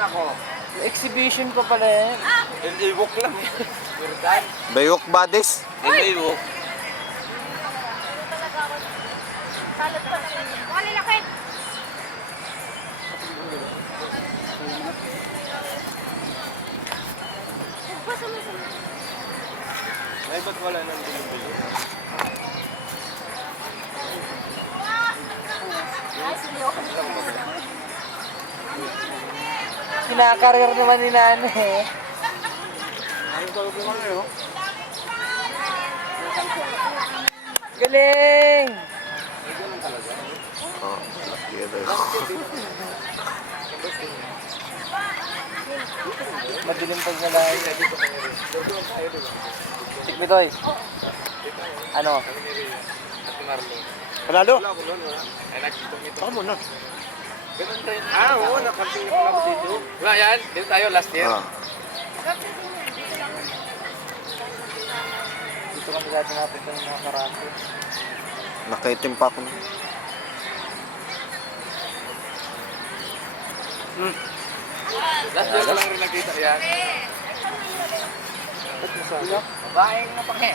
ako. Exhibition pa pala yan. Ilibok lang. Bayok Bodies. Ilibok. Salad pa na yun. Mga lalaki. Ay, ba't wala nang bilibili? Kinakarir naman ni Nana eh. Ang tawag ko ano yun? Galing! Oh, together. Madilim pag nalayo. Tikmitoy. Ano? Panalo? Ay, nagkikita. Ako muna. Ganun rin. Oo, nakatingin pala ako dito. Wala yan, dito tayo last year. Ah. Dito kami dati napunta ng mga karate. Nakaitim pa ako. Last year ko lang rin nakita yan. Ba't masaya? Babaeng na panghe.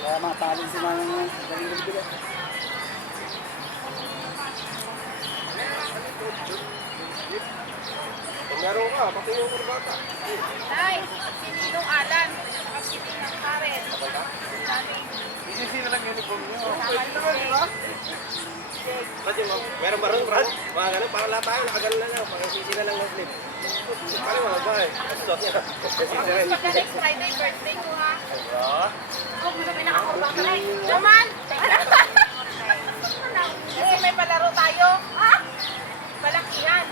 Kaya mga talin si Manang ngayon. Galing bila. Kung meron ka, pati yung kurbata. Ay, sinilong Alan. Pagsiting ng Karen. Isisi na lang uniform nyo. Pwede naman, di ba? Brad, meron ba rin, Brad? Mga ganun, para lahat tayo, nakaganon na lang. Pag-isisi na lang ng slip. Ano mga ba eh? Asot niya. Pagka next Friday, birthday ko ha. Diba? Oh, gusto may nakakurba ka lang. Naman! Kasi may palaro tayo. Ha? Malakihan.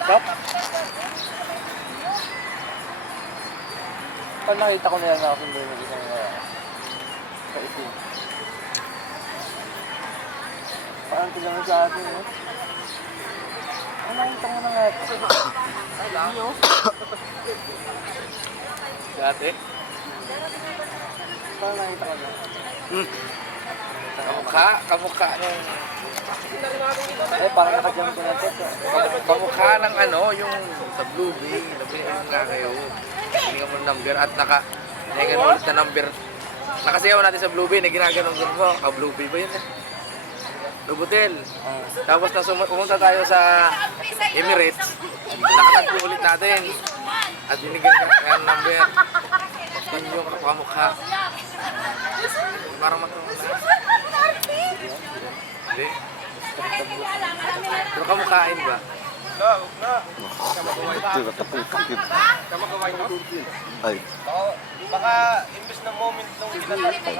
Stop. Pag nakita ko na lang ako doon ng isang kaitin. Parang tilangan sa atin, no? Ano nakita mo na nga ito? Dati? Parang nakita ko na. Kamukha nung... Eh, parang nakadyan ko na ito. Kamukha ng ano, yung sa Blue Bay. Nabihan nga kayo. Hindi mo number at nakahingan ulit na number. Nakasayaw natin sa Blue Bay, na ginaganon mo. Blue Bay ba yun eh? Lubutel. Tapos na pumunta tayo sa Emirates. Nakatagpo ulit natin. At binigyan ka ng number. Yun yung kamukha. Parang matulog na. Hindi. Pero kamukhain ba? Tira ka pong kapit. Ay. Baka imbes na moment nung ginagawa ka.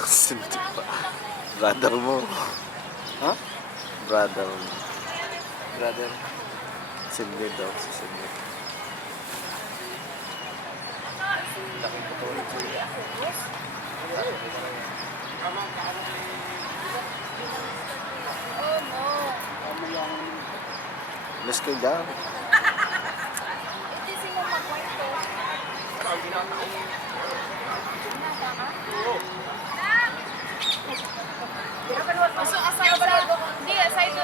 Sindi pa. Brother mo. Ha? Brother mo. Brother. Sindi daw. Si Sindi. Laking patuloy siya. Oh no. Let's go down. Hindi sino magkwento. So aside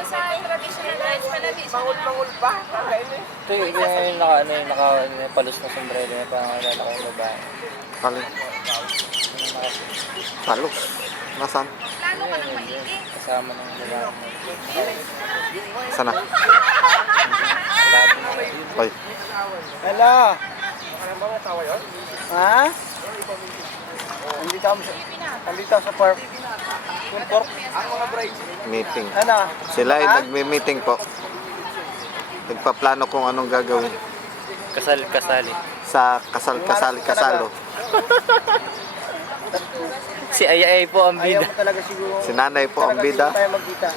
sa traditional rights pala di siya na Mangul pa? Kakain eh. Ito yung palos na sombrero niya, parang alala ko yung babae. Kali. Palos. Nasaan? plano ka ng maigi. Kasama ng babae. Sana? Ay. Hello! Ano ba may tawa yun? Ha? Nandito sa park. Yung park? Ang mga brides. Meeting. Ano? Sila ay nagme-meeting po. Nagpaplano kung anong gagawin Kasali. sa kasalo. Si Ayay po ang Ayaw bida. mo talaga siguro. Si nanay po ang bida Tayo magkita.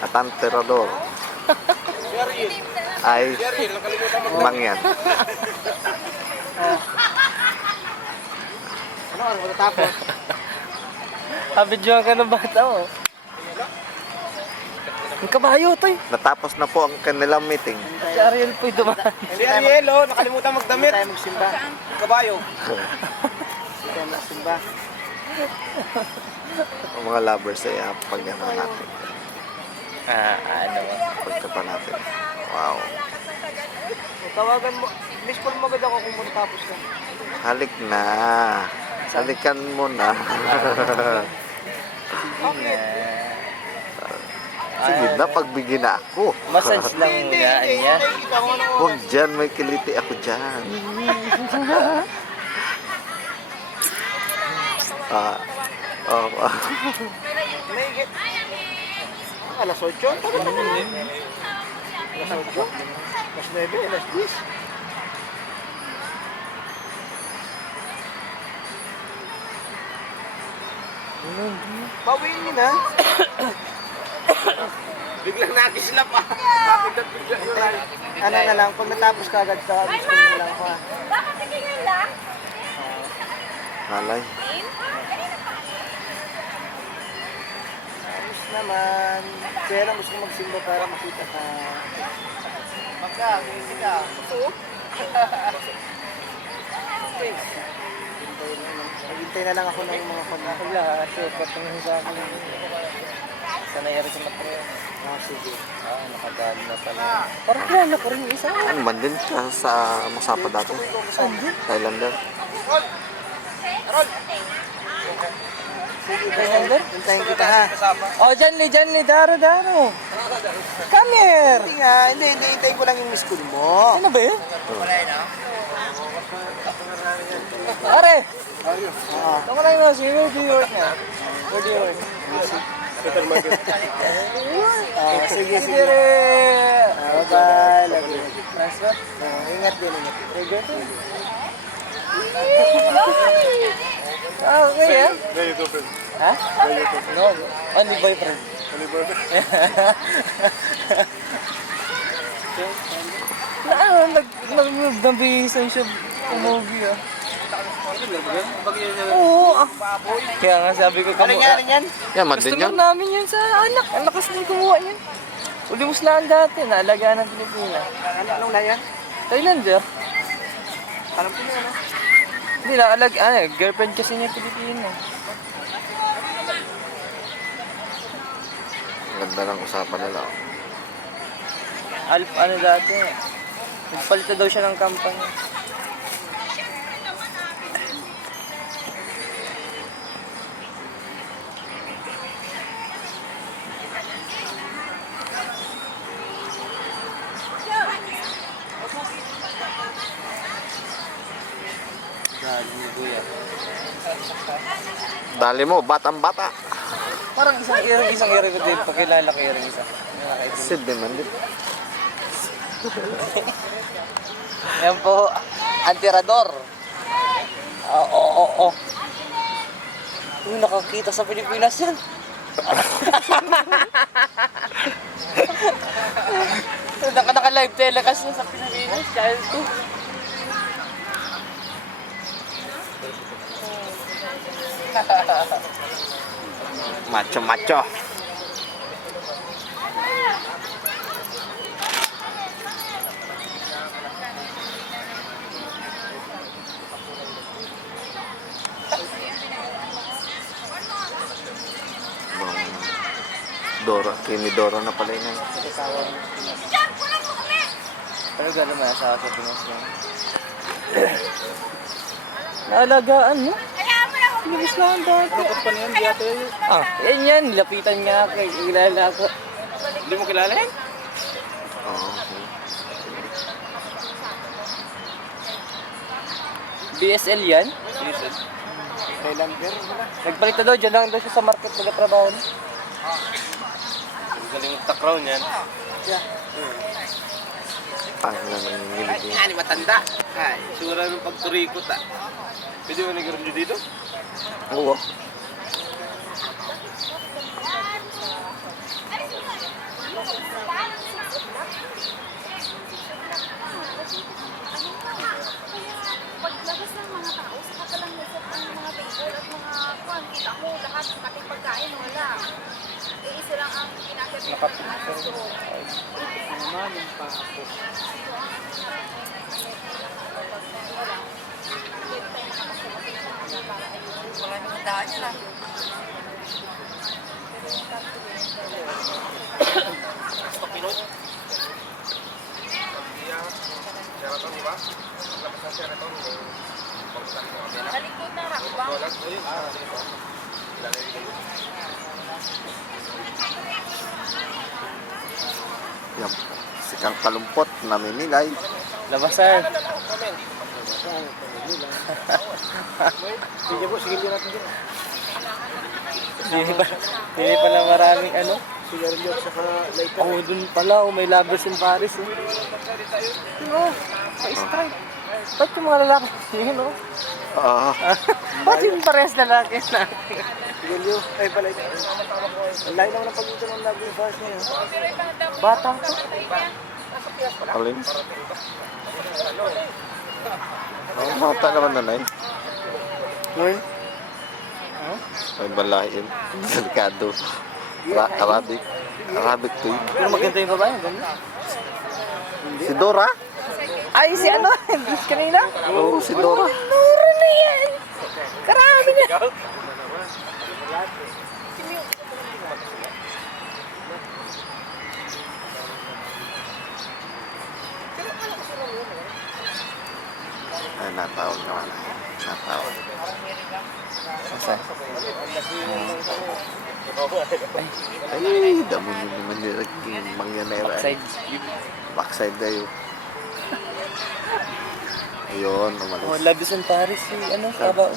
at ang terodor ay mangyan. Ano matatapos? Habidyoan ka ng bata mo. May kabayo, Toy. Natapos na po ang kanilang meeting. Si Ariel po'y dumaan. Si Ariel, oh, nakalimutan magdamit. Hindi tayo magsimba. Kabayo. Hindi tayo magsimba. Ang mga lovers ay pagyan natin. Ano ba? Pagkapa natin. Wow. Tawagan mo. Miss call mo agad ako kung matapos ka. Halik na. Halikan mo na. Sige na, pagbigyan na ako. Massage lang muna, niya. Huwag dyan, may kiliti ako dyan. Ah, Alas 8? Alas 8? Alas 9? Alas 10? Bawiin niyo na. Biglang nakislap ah. Bakit at bigla yun? Ano na lang, pag natapos ka agad ka, miss call mo lang ako. Bakit tingin lang? halay. Ayos naman. Kaya lang gusto ko magsimba para makita ka. Magka, hindi ka. Naghintay na lang ako ng mga pag-akala. Wala, shortcut naman sa akin. Sanay rin sa material. Sige. Nakadali na pala. Parang kilala ko rin yung isa. Ano man din siya sa Masapa dati. Thailander. Sige, Thailander. Hintayin kita ha. Oh, Janly, Daro. Come here. Hindi nga, hindi. Hintayin ko lang yung miss call mo. Ano ba yun? Are! Tama lang yung sige, where do you work na? Where do you work? Sige. Bye-bye. Love you. Nice ba? Ingat din. Very good. Okay, ah? Ha? No. Only boyfriend. Nag-nabihisan siya movie, ah. Oo, ah. Kaya nga sabi ko, Yan? Yan, man din customer yan. namin yun sa anak. Ang lakas na kumuha yun. Ulimos lang dati, naalagaan ng Pilipinas. Anong layan? Thailander. Alam ko na ano? Hindi na, girlfriend kasi niya Pilipino. Ang ganda ng usapan nila. Ano dati, nagpalit na daw siya ng company. Dali mo, batang-bata. Parang isang iri ko din, pakilala ko yung isa. Sid din man din. Yan po, antirador. Oo. Uy, nakakita sa Pilipinas yan. Naka-live telecast yan sa Pilipinas, channel 2. Macho. Dora, Kimi Dora na pala yun. Pero gano'n mo sa Pinas yan. Naalagaan mo? Bilis lang dati. Dapat pa niyan, di ate. Yan. Lapitan nga ako. Kilala ako. Hindi mo kilala yan? Oo. BSL yan? Thailander. Nagpalit na daw, dyan lang daw siya sa market nagkatrabaho. Ang galing takraw niyan. Parang naman yung ngilig niya. Yan, matanda. Ay, sura ng pagturikot ah. Pwede mo nag-room nyo dito? Oo. Paglabas ng mga tao, saka ka lang nagset ang mga table at mga kwan. Kita mo, lahat mating pagkain, wala. Isa lang ang ginakit. kapit. Naman yung papo. Talikod ng rakbang. Yan. Sikang kalumpot na minilay. Labas, sir. Sige po, sige natin dyan. Hindi pala maraming ano. Sigarilyo at saka lighter. Oh, dun pala. Oh, may lovers in Paris. Oh. Oh, pa-strike. Ba't yung mga lalaki? Yun, oh. Ba't yung parehas lalaki natin? Sigarilyo. Ay, pala ito. Ang layo naman ang pag-ito ng lagi yung bars niya. Bata to. Alin? Ang mata naman nanay. Ngayon? Ay, balahin. Delikado. Arabic. Arabic to yun. Pero maganda yung babae. Ganda. Si Dora? Ay, si ano? Kanina? Oo, si Dora. Nuro na yan. Karami na. Ay, natawag naman. Natawag. Saan? Ay, damo nyo naman yung mangyanera. Backside. Backside na yun. Ayun, Oh, umalis. Lovers in Paris. Si ano? Kaba.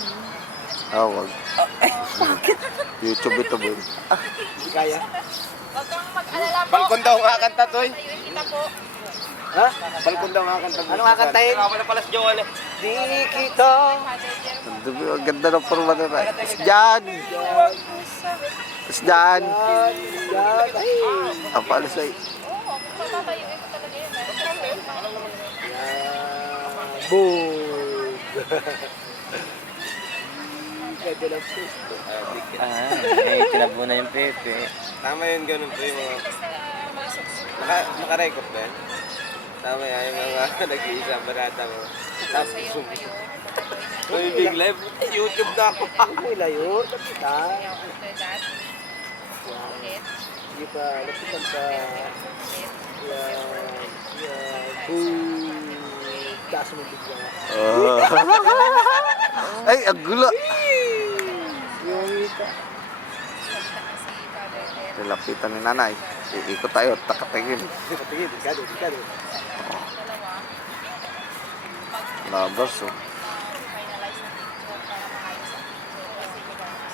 Wag. YouTube ito, boy. Kaya. Huwag kang mag-alala po. Balkon daw nga kanta to eh. Tayo kita po. Ha? Balkon daw nga kanta. Ano kakantahin? Ako na pala si Joel eh. Di kita. Ang ganda ng forma na na. Isjan! Isjan! Ang palis ay. Oo, papapayuin ko talaga yun. Boom! Tinabo na yung Pepe. Tama yun, ganun po yung mga... Naka-record ba yan? Tama yan, yung mga nag-iisang barata mo. Tapos zoom. May big live. YouTube na ako. May layo. Kita. After that, ulit. Hindi pa. Napitan pa. Boom! Taas mo bigla. Ay, ang gulo! Yung ita. Nilapitan ni nanay. Iikot tayo, takatingin. Patingin. Dikado. Labas, oh.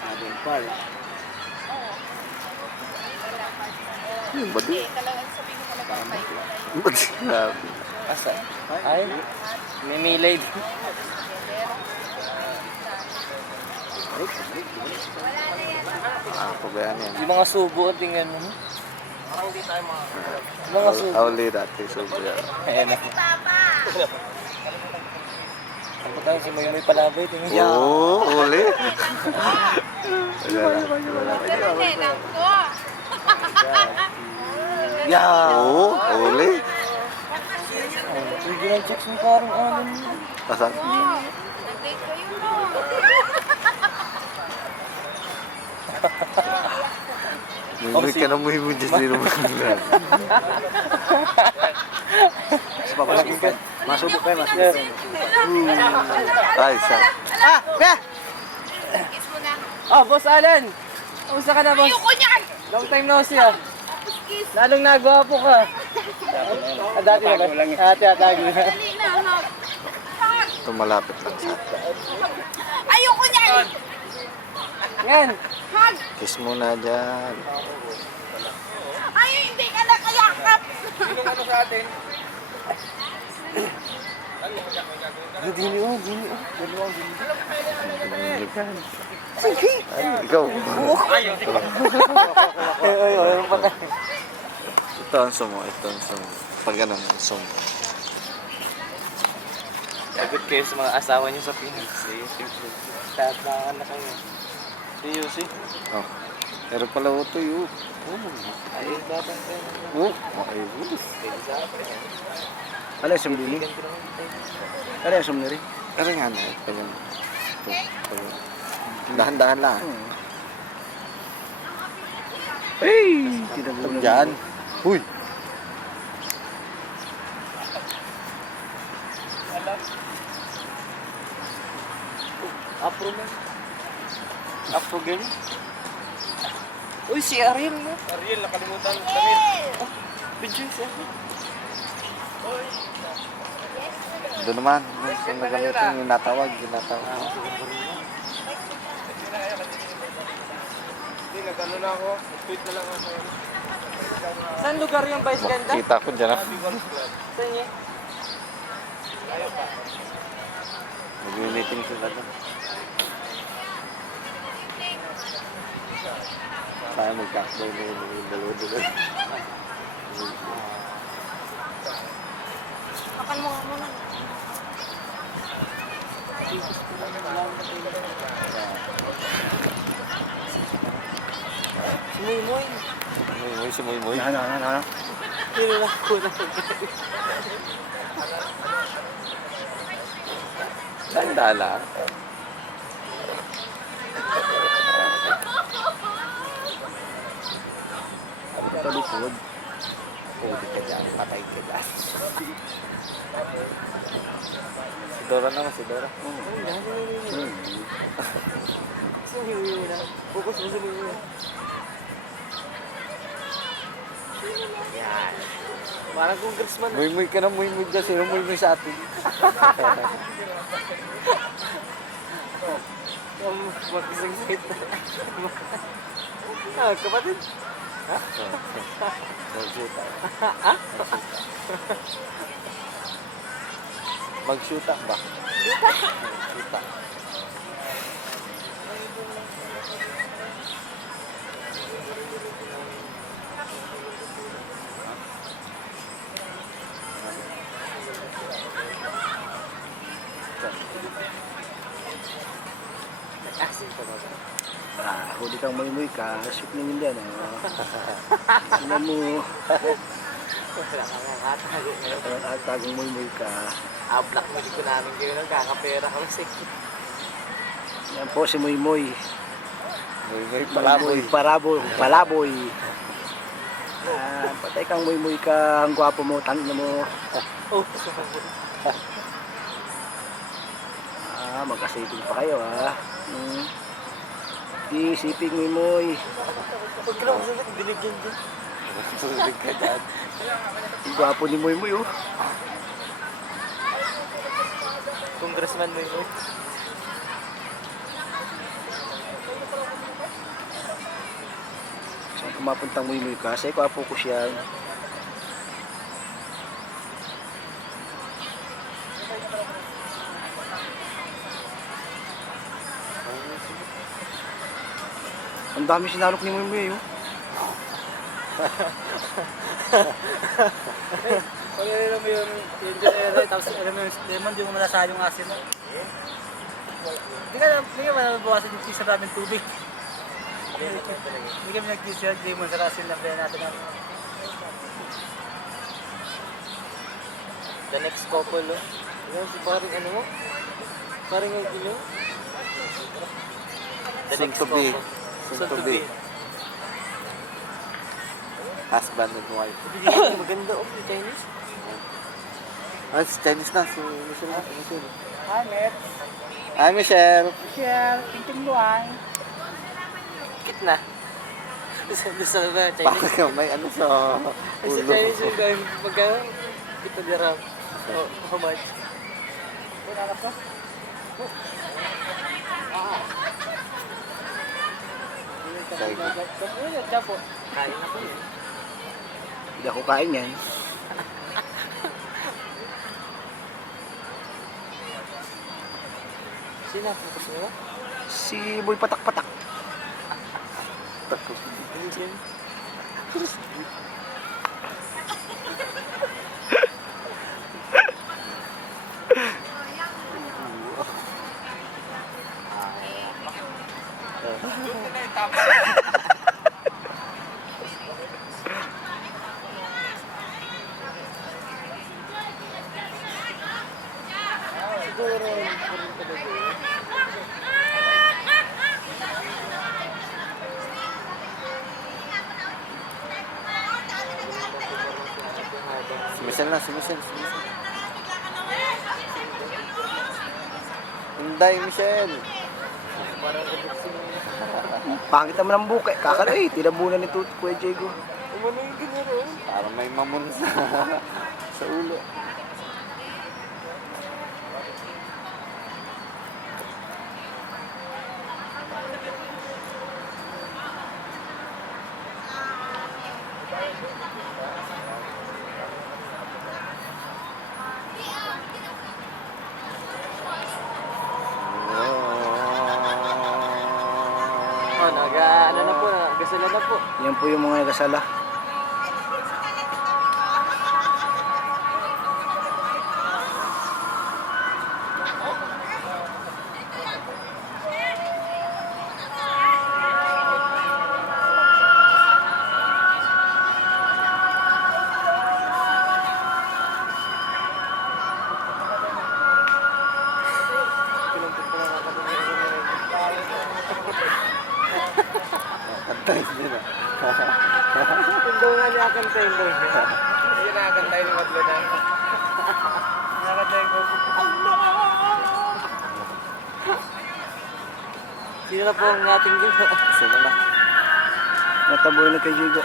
Sabi yung par. Yung badi. Talagang sabihin ko talaga kayo. Ba't sinabi? Asa? Ay, may milay din. Ako ba yan yan? Yung mga subo at tingnan mo. Mga subo. Auli dati, subo yan. Ayan na. Ako tayo si May Palabay. Tingnan niya. Oo, uli. Pero hindi, nako. Oo, uli. Original checks mo parang ano. Asan? Nag-date kayo no. May ka na muhi mo dyan sino mo. Masubok kayo, master. Ay, sa. Kuya! Kiss mo na. Oh, Boss Alan! Kamusta ka na, boss? Ayoko niyan! Long time no see, ah. Lalong nagwapo ka. Dati na ba? Ate, atagi na. Dali na, hug. Hug. Ito malapit lang sa atin. Ayoko niyan! Yan! Hug! Kiss mo na dyan. Ay, hindi ka nakayakap! Dini, oh, dini, oh. Ay, ikaw. Ay, meron pa tayo. Ito ang sumo, ito ang sumo. Pag ganun, ang sumo. Sagot kayo sa mga asawa niyo sa Pinas. Tatlakan na kayo. Si Yusi. Oh. Pero pala ito yun. Ay, batang ka. Oh, okay. Ano yung sumdili? Ano yung sumdili? Kasi nga na, ito yung... Dahan-dahan lang. Hey! Ito Tinagulan dyan. Uy! Afro man. Afro girl. Uy, si Ariel mo. Ariel, nakalimutan. Samir. Video siya. Doon naman. Kung nagamitin yung natawag. Hindi, nag-ano na ako. Tweet na lang ako. Saan lugar yung vice ganda? Kita ko dyan. Saan niya? Mag-meeting sila doon. Kaya magkakbay na yung dalawa-dalawa. Kapal mo nga muna. Si Moy. Si Moy. Ano? Nilala ko na. Dala. Sa likod. Pwede ka dyan. Patay ka dyan. Si Dora naman, si Dora. Focus mo sa Moy. Yan. Parang congressman. Muy ka na, muy ka. Sino muy sa atin? Mag-isang-sait. Kapatid. Mag-shoota ba? Shoota. Asin ka ba? Huli kang muy ka. Shoot na yun din. Ano mo? Wala ka nga katago ngayon. Tagong muy ka. Black mo dito namin kayo ng kakapera ka kasi. Yan po si Muy. Muy palaboy. Palaboy. Patay kang muy ka. Ang gwapo mo. Tangin mo. Oh, Magkasiping pa kayo Isiping Muy. huwag ka lang masalit. Binigyan din. Sulit ka dyan. Ang gwapo ni Muy oh. Congressman mo yun. Saan kumapuntang Muy ka? Kasi gwapo ko siya. Ang dami sinalok ni Muy oh. Alam mo yung Jerry, tapos alam mo yung lemon, di mo malasahan yung asin mo. Hindi ka malabawasan yung isa namin tubig. Hindi kami nag-tisya, di mo sa asin lang kaya natin ang... The next couple, Yan, si paring ano mo? Paring ang ilo? The Soon next to be. couple. Soon to be. Husband and wife. Maganda oh, yung Chinese. Si Chinese na. Si Michelle. Hi, Met. Hi, Michelle. Michelle, pinting luang. Kit na. Sa Chinese. Bakit may ano sa Sa ulo? Chinese yung gawin magkano? Kita dirham. Oh, how much? Kain ako yun. Hindi ako kain yan. Sino? Gusto mo? Si Boy Patak-Patak. Ano yun? Michelle na, si Michelle. Hinday, Michelle. Pangit naman ang buke. Kakala tinabunan ni Kuya Diego. Para may mamon sa ulo. Oh, ano na po, gasala na po. Yan po yung mga nagasala. Kantahin nila. Tindaw nga niya kantayin daw niya. Hindi na nakakantay ng matlo na. Nakakantay ko. Sino na po ang ating gila? Sino na? Nataboy na kay Diego.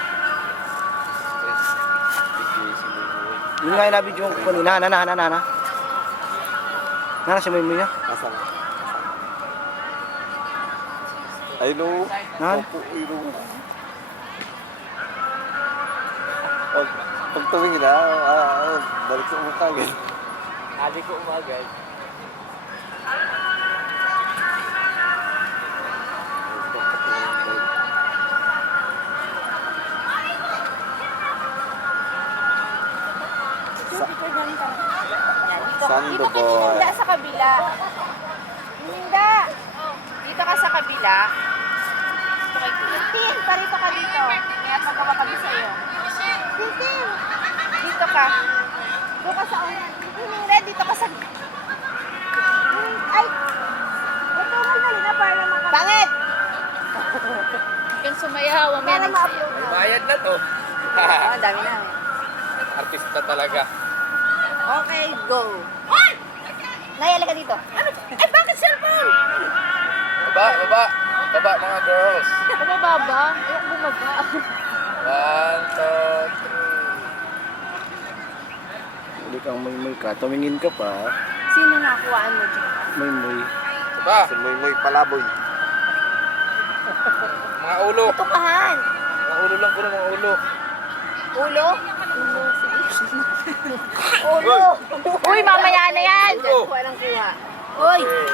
Yun nga yung nabidyo ko kanina. Nana. Nana si Maymoy na. Nasaan? Ay, no. Nan? Opo, ay, no. Pag tumingin na, balik sa mukha agad. Ali ko umagad. Sando Dito ka boy. hinda sa kabila. Hinda. Dito ka sa kabila. Tin, parito ka dito. Kaya pagkawa kami sa'yo. Tin. Dito ka. Doon ka sa unan. Hinda, dito ka sa... Ay! Tutungan na na para makapag... Bangit! Yung sumayaw, Para mamaya ma-upload na. Bayad na to. Ang dami na. Artista talaga. Okay, go. Ay! Nayala ka dito. Ano? Ay, bakit cellphone? Baba mga girls. Bumababa. Ayok bumaba. 1, 2, 3. Hindi kang Maymoy ka. Tumingin ka pa. Sino nakuhaan mo dyan? Maymoy. Diba? Si Moy Palaboy. Mga ulo. Tukahan. Mga ulo lang po ng mga ulo. Ulo? Ulo. Uy, mamaya na yan. Ulo. Kuha lang kuha. Uy, Okay,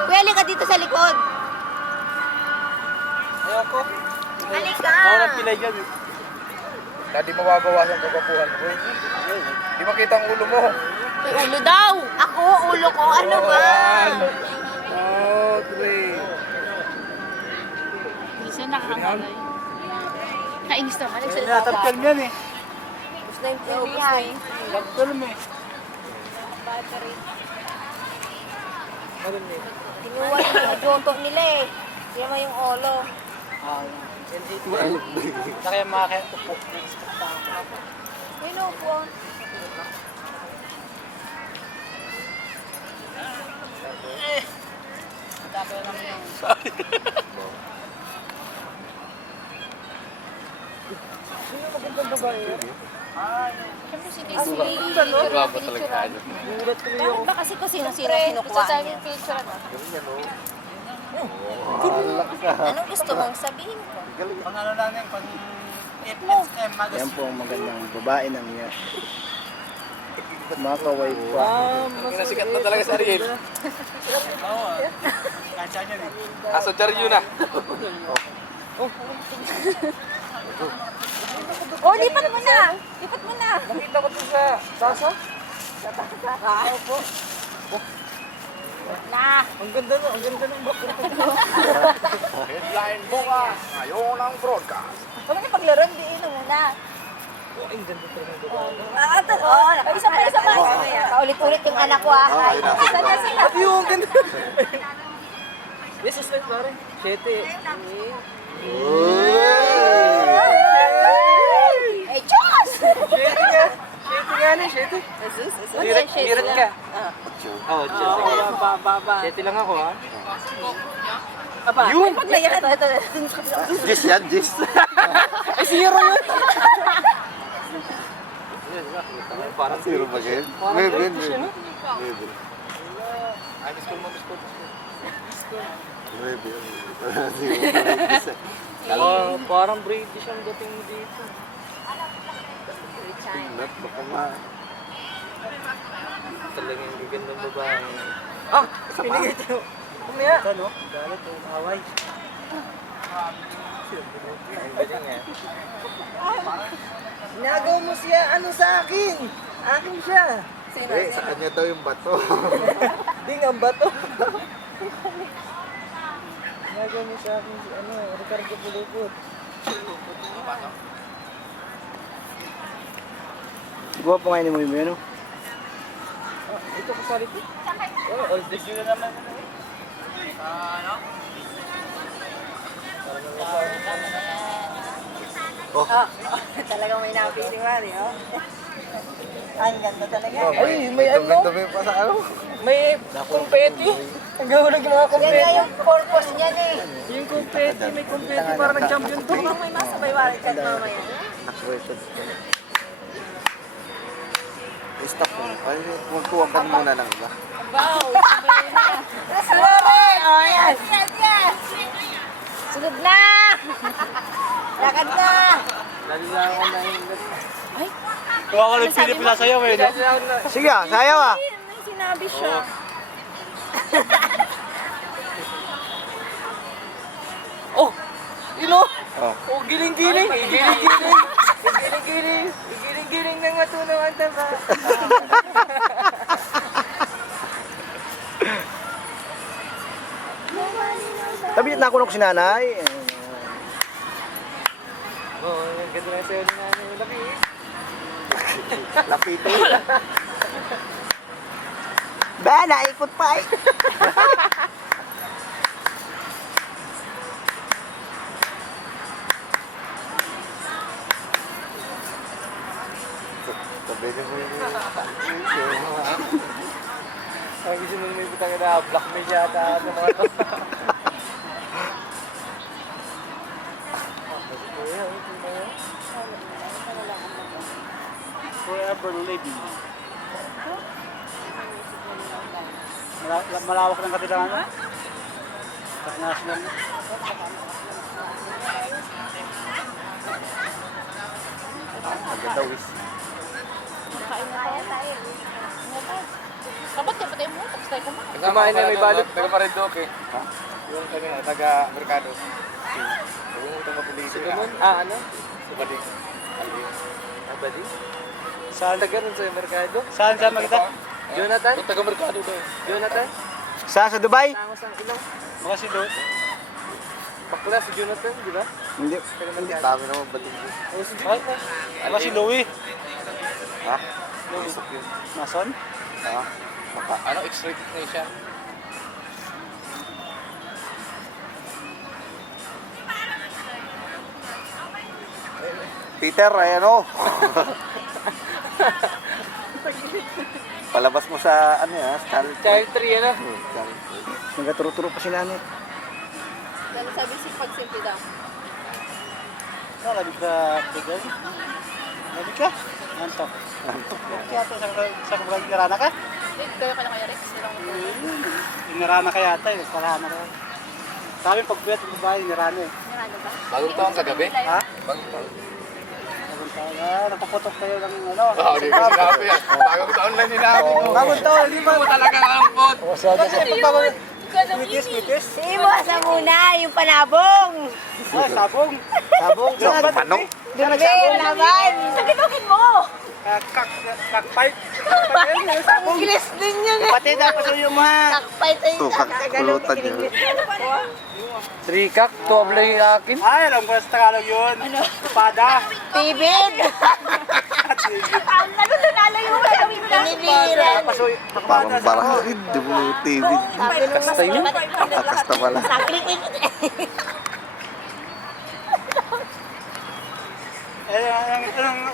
1, 2. pwede ka dito sa likod. Ayoko. Halika. Ako na pilay dyan. Hindi mababawasan pagkapuhan mo. Di makita ang ulo mo. May ulo daw. Ako, ulo ko. Ano ba? 1, 2, 3. Hindi siya nakakalay. Kainis naman. Nagsalita Natapkan yan eh. Gusto na yung pilihan. Tapkan mo eh. Kinuha yung jonto nila eh. Sila mo yung olo. Kaya makakaya. Pinupo. Siyempre si Daisy. Guwapo talaga tayo. Bakit ba kasi kung sino-sino kinukuha Sa niya? yung picture ano? Anong gusto mong sabihin ko? Pang ano lang yan, pang FSM magazine. Yan po ang magandang babae ng iya. Makaway pa. Nasikat na talaga si Ariel. Oo. Kansya niyan eh. Aso Jaryo na. Oh, lipat mo na! Lipat mo na! Nakita ko to sa Sasa. Na! Ang ganda no, ang ganda ng bakit. Headline bukas. Ngayon ang broadcast. Huwag na paglaro, hindi ino muna. Ang ganda talaga. Isa pa. Paulit-ulit yung anak ko ah. Ah, ayun na. Saan na sila? Yung ganda. Yes, suspect pare. 7. Ay, Diyos! 7. Direct ka. Oh, Baba. 7 lang ako ha. Aba, yun! Pag naiyak ito. Jis yan, Jis. Ay, zero yun. parang Zero ba kayo? Parang May British yun, no? Maybe. Ay, school mo, school. Maybe. Parang British ang dating mo dito. Not baka ma... Talagang gagandang babae. Ah! Pinigay ito. Kumaya. Ito, no? Galit o away. Ang galing eh. Nagaw mo siya, ano sa akin? Akin siya. Eh, sa kanya daw yung bato. Ding ang bato. Nagaw mo sa akin si ano, Ricardo Pulupot. Guwa pa ngayon mo yun, ano? Ito ko sa likod. Oh, all this yun naman. Talagang may napili, Mari, oh. Ang ganda talaga. Ay, may ano? Dumi pa sa ano? May kumpeti. Ang gawin ng mga Yan kumpeti. nga yung purpose niyan eh. Yung kumpeti, may kumpeti para nag-champion to. Mukhang may masabay Mari ka mamaya. Nakwested. Stop mo. Ay, magkuha ka muna lang ba? Wow! Sorry! Oh, yes! Yes, yes! Sunod na! Lakad na! Lagi na ako na yung... Kung ako nagpili pala sa'yo, eh. Sige ah, sayaw ah. May sinabi siya. Oh! Ino! Oh. Oh, giling-giling! Giling-giling! Giling-giling! Giling-giling ng matunaw ang taba. Tabi na ako si nanay. Oo, ang ganda na sa'yo ni nanay. Labi. Lapito. Ba, naikot pa eh. Tabi na mo yun. Ang gusto mo may butang na blackmail yata ng mga to. Forever living. Malawak ng katilangan. International. Maganda wis. Kain na tayo. Dapat ka patay mo, tapos tayo kumain. Kumain na may balot. Taga-Marinduque. Ha? Yung kanina, taga-Mercado. Yung taga-Pulido. Ah, ano? Sa Bading. Abadi? Saan? Taga nun sa merkado? Saan magkita? Jonathan? Yung taga-Mercado daw. Jonathan? Sa Dubai? Tangos ang ilong. Mga si Doon. Bakla si Jonathan, di ba? Hindi. Hindi. Dami naman bating ko. O si Jonathan. Mga si Louie. Ha? Louie. Nason? Ha? Ano, X-ray technician? Peter, ayan o. Palabas mo sa ano ya, Child 3, ano? Nagaturo-turo pa si nanay. Ano sabi si pagsimpi daw? Labi ka, Pedro. Labi ka? Antok. Kaya ito, sa kubulang inarana ka? Kayo ka na kaya Rex? Inarana ka yata eh, palana ka. Sabi pagpuyat ng babae, inarana eh. Nirano ba? Bagong taon kagabi? Ha? Bagong taon. Napaputok kayo ng ano. Hindi ko sinabi yan. Bagong taon lang sinabi ko. Bagong taon, di ba? Hindi mo talaga ampot. Kasi pagbago... Mitis. Iwasa muna yung panabong! Ah, sabong. Sabong sa manok. Grabe, laban! Sakit-sakit mo! Kakpipe. Ang gilis din yan eh! Pati dapat sa iyo mga. Takpay tayo Tukak pulutan yun. Trikak, tuwabla yung akin. Ay, alam ko sa Tagalog yun. Espada. Tibid! Ang nalayo ka kami na! Tinibiran! Parang barahid. Di mo TV. Kasta yun. Kakasta pala. Sakit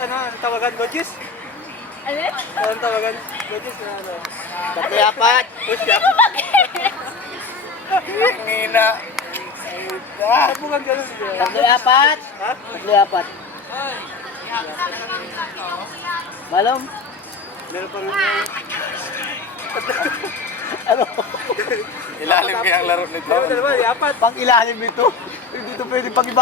Anong tawagan ko, Jis? Ano? Anong tawagan? Budget na ano? Tatlo apat. Ngina. Ba't mo kang gano'n siya? Tatlo apat. Ha? Tatlo apat. Malom. Meron pa rin. Ano? Ilalim kaya ang laro nito. Meron dalawa, apat. Pang ilalim nito. Hindi to pwede pag iba.